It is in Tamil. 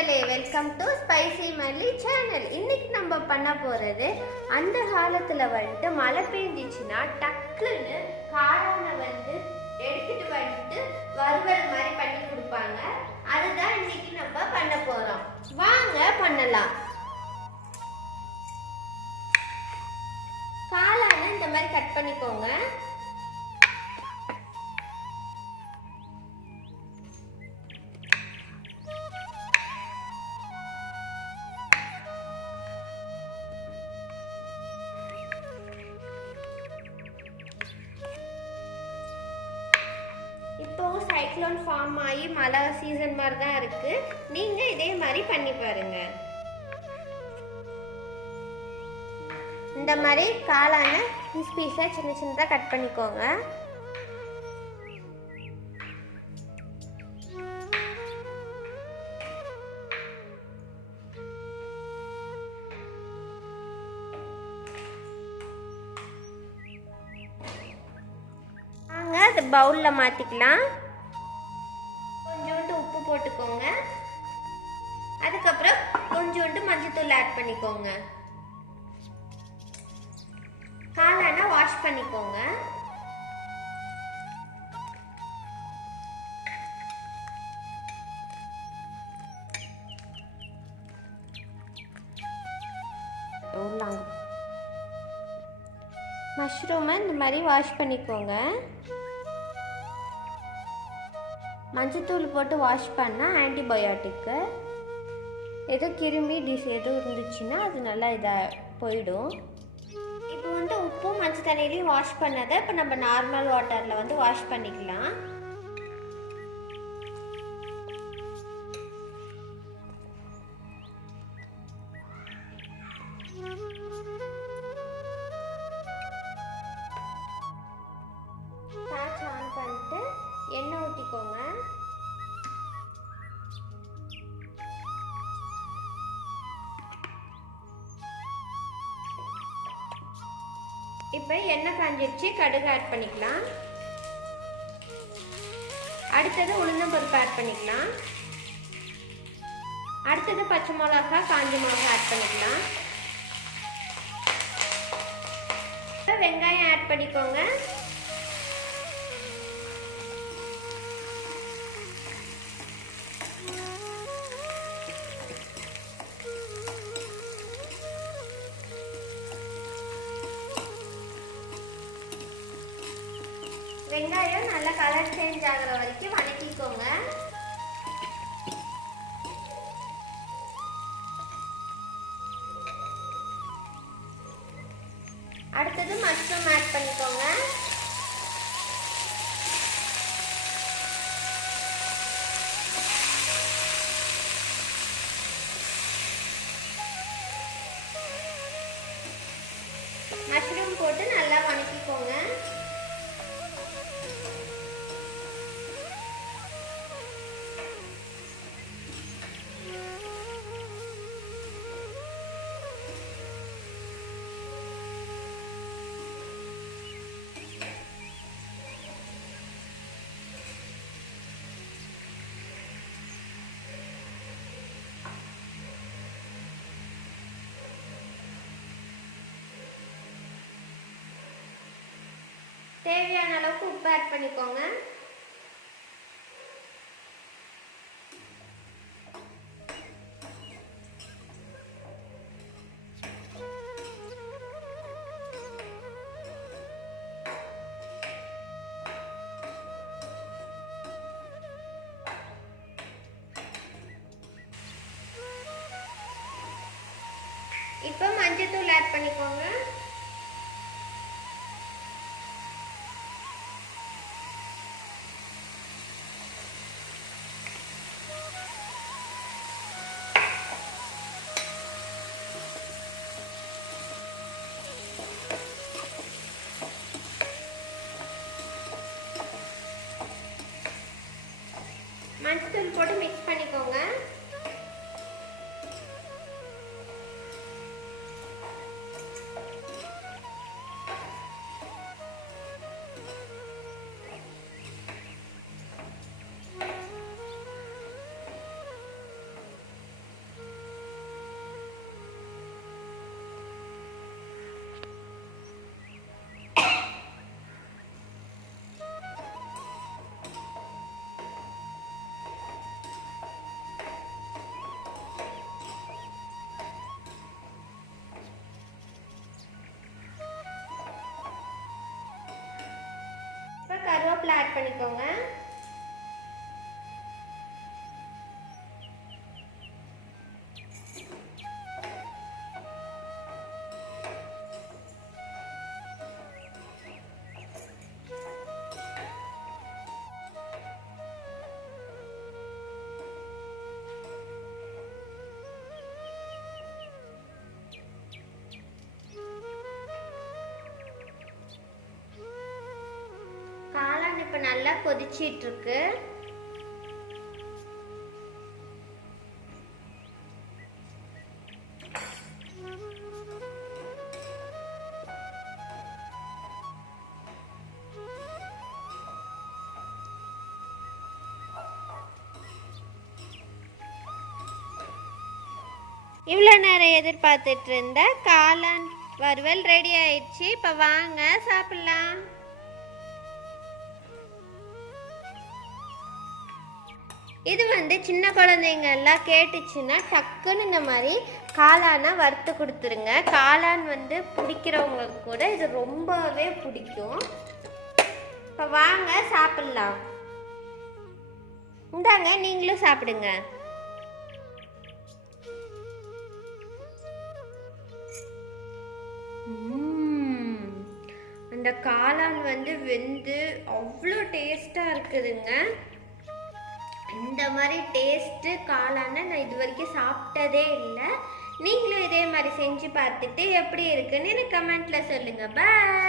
மக்களே, வெல்கம் டு ஸ்பைசி மல்லி சேனல். இன்னைக்கு நம்ம பண்ண போறது, அந்த காலத்துல மழை பெஞ்சிச்சுன்னா டக்குன்னு காளானை எடுத்துட்டு வறுவல் மாதிரி பண்ணி கொடுப்பாங்க. அதுதான் இன்னைக்கு நம்ம பண்ண போறோம். வாங்க பண்ணலாம். காளானை இந்த மாதிரி கட் பண்ணிக்கோங்க. இப்போ சைக்ளோன் ஃபார்ம் ஆகி மழை சீசன் மாதிரி தான் இருக்கு. நீங்க இதே மாதிரி பண்ணி பாருங்க. இந்த மாதிரி காளான பீஸா சின்ன சின்னதா கட் பண்ணிக்கோங்க. அது பவுல்ல மாத்திக்கலாம். கொஞ்சோண்டு உப்பு போட்டுக்கோங்க. அதுக்கப்புறம் கொஞ்சோண்டு மஞ்சள்தூள் ஆட் பண்ணிக்கோங்க. காளானை வாஷ் பண்ணிக்கோங்க. மஷ்ரூமை இந்த மாதிரி வாஷ் பண்ணிக்கோங்க. மஞ்சத்தூள் போட்டு வாஷ் பண்ணால் ஆன்டிபயோட்டிக்கு. ஏதோ கிருமி எதுவும் இருந்துச்சுன்னா அது நல்லா இதாக போயிடும். இப்போ உப்பும் மஞ்சள் தண்ணியிலையும் வாஷ் பண்ணதை இப்போ நம்ம நார்மல் வாட்டரில் வாஷ் பண்ணிக்கலாம். டார்ச் ஆன் பண்ணிட்டு எண்ணெய் ஊற்றிக்கோங்க. இப்போ எண்ணெய் காஞ்சிடுச்சு, கடுகு ஆட் பண்ணிக்கலாம். அடுத்தது உளுந்தம் பருப்பு ஆட் பண்ணிக்கலாம். அடுத்தது பச்சை மிளகாய், காஞ்ச மிளகாய் ஆட் பண்ணிக்கலாம். வெங்காயம் ஆட் பண்ணிக்கோங்க. வெங்காயம் நல்லா கலர் சேஞ்ச் ஆகிற வரைக்கும் வதக்கிக்கோங்க. அடுத்தது மஷ்ரூம் ஆட் பண்ணிக்கோங்க. மஷ்ரூம் போட்டு நல்லா வதக்கிக்கோங்க. தேவையான அளவுக்கு உப்பு ஆட் பண்ணிக்கோங்க. இப்போ மஞ்சள்தூள் ஆட் பண்ணிக்கோங்க. மஞ்சள் போட்டு மிக்ஸ் பண்ணிக்கோங்க. கருவேப்பிலை ஆட் பண்ணிக்கோங்க. காளான் இப்போ நல்லா கொதிச்சிட்டு இருக்கு. இவ்வளோ நேரம் எதிர்பார்த்துட்டு இருந்த காளான் வறுவல் ரெடி ஆயிடுச்சு. இப்போ வாங்க சாப்பிடலாம். இது சின்ன குழந்தைங்க எல்லாம் கேட்டுச்சுன்னா டக்குன்னு இந்த மாதிரி காளானை வறுத்து கொடுத்துருங்க. காளான் பிடிக்கிறவங்களுக்கு கூட இது ரொம்பவே பிடிக்கும். இப்போ வாங்க சாப்பிடலாம். இந்தாங்க, நீங்களும் சாப்பிடுங்க. அந்த காளான் வெந்து அவ்வளோ டேஸ்டாக இருக்குதுங்க. இந்த மாதிரி டேஸ்ட்டு காளானை நான் இது வரைக்கும் சாப்பிட்டதே இல்லை. நீங்களும் இதே மாதிரி செஞ்சு பார்த்துட்டு எப்படி இருக்குன்னு எனக்கு கமெண்ட்டில் சொல்லுங்கள். பாய்.